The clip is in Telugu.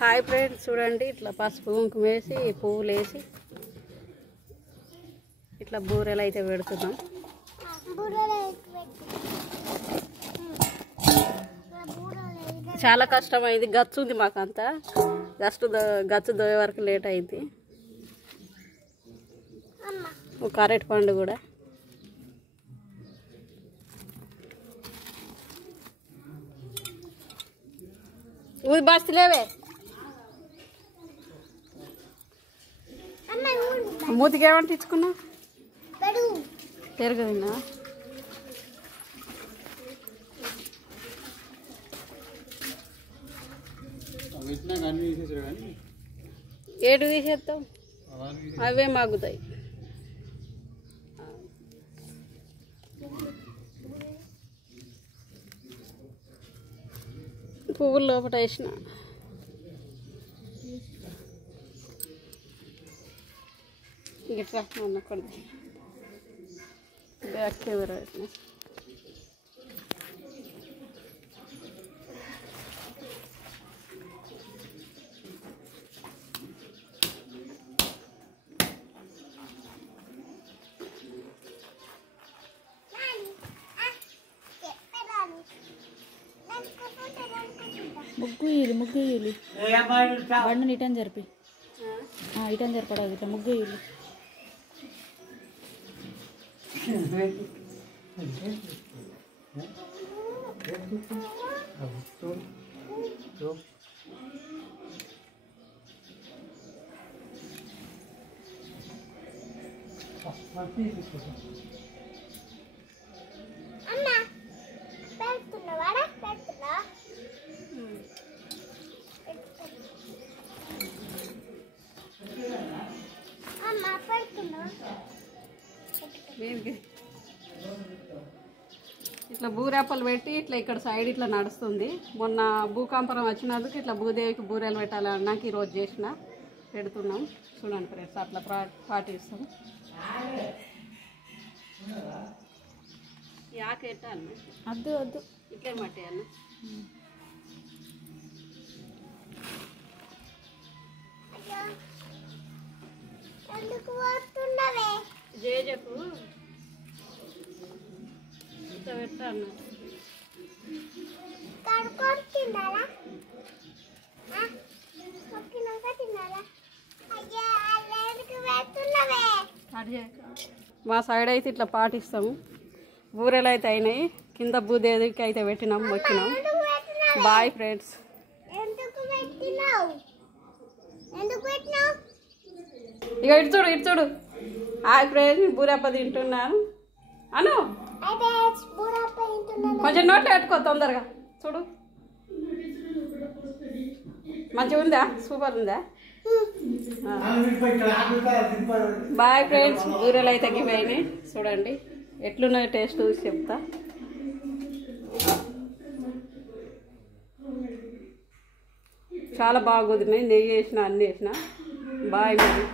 హాయ్ ఫ్రెండ్స్, చూడండి ఇట్లా పసుపు కుంకుమ వేసి పువ్వులు వేసి ఇట్లా బూరెలు అయితే పెడుతున్నాం. చాలా కష్టమైంది, గచ్చు ఉంది మాకంతా. గచ్చు దోయే వరకు లేట్ అయింది. ఒక అరటి పండు కూడా ఊది బాస్తలేవే మూతికి ఏమంటే ఇచ్చుకున్నా పెరుగు తిన్నా. ఏడు తీసేస్తాం, అవే మాగుతాయి. పువ్వులు లోపల వేసిన గిట్లా కొద్ది బ్యాక్ కెమెరా పెట్టిన. ముగ్గు ఇల్లు బండి ఇటని జరిపి ఇటని జరపడాలి. ఇట్లా ముగ్గు ఇల్లు ఇట్లా బూరేపలు పెట్టి ఇట్లా ఇక్కడ సైడ్ ఇట్లా నడుస్తుంది. మొన్న భూకంపం వచ్చినందుకు ఇట్లా భూదేవికి బూరెలు పెట్టాలన్నాక ఈరోజు పెడుతున్నాం. చూడండి ఫ్రెండ్స్, అట్లా పాటిస్తాం. యాకెట్ట అన్న వద్దు ఇట్లే మట్టి అన్న జేజకు ఇట్లా పెట్ట అన్న మా సైడ్ అయితే ఇట్లా పాటిస్తాము. బూరెలు అయితే అయినాయి, కింద భూదేవికి అయితే పెట్టినాం, మొక్కినాం. Bye friends. ఇక ఇటు చూడు. హాయ్ ఫ్రెండ్స్, బూరప్ప తింటున్నాను అను. కొంచెం నోట్లో పెట్టుకో తొందరగా. చూడు మంచిగా ఉందా, సూపర్ ఉందా. బాయ్ ఫ్రెండ్స్, బూరెలు అయితే తగ్గిపోయినాయి. చూడండి ఎట్లున్నాయి, టేస్ట్ చూసి చెప్తా. చాలా బాగా కుదిరినాయి. నెయ్యి వేసిన, అన్నీ వేసిన. బాయ్ మరి.